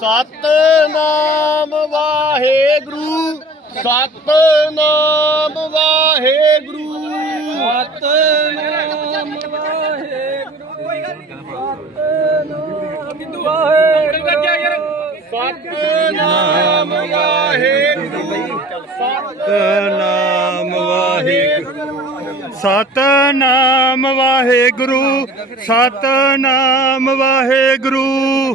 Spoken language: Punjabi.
ਸਤਨਾਮ ਵਾਹਿਗੁਰੂ ਸਤਨਾਮ ਗੁਰੂ ਸਤਨਾਮ ਸਤਨਾਮ ਸਤਨਾਮ ਗੁਰੂ ਸਤਨਾਮ ਵਾਹਿਗੁਰੂ ਸਤਨਾਮ ਗੁਰੂ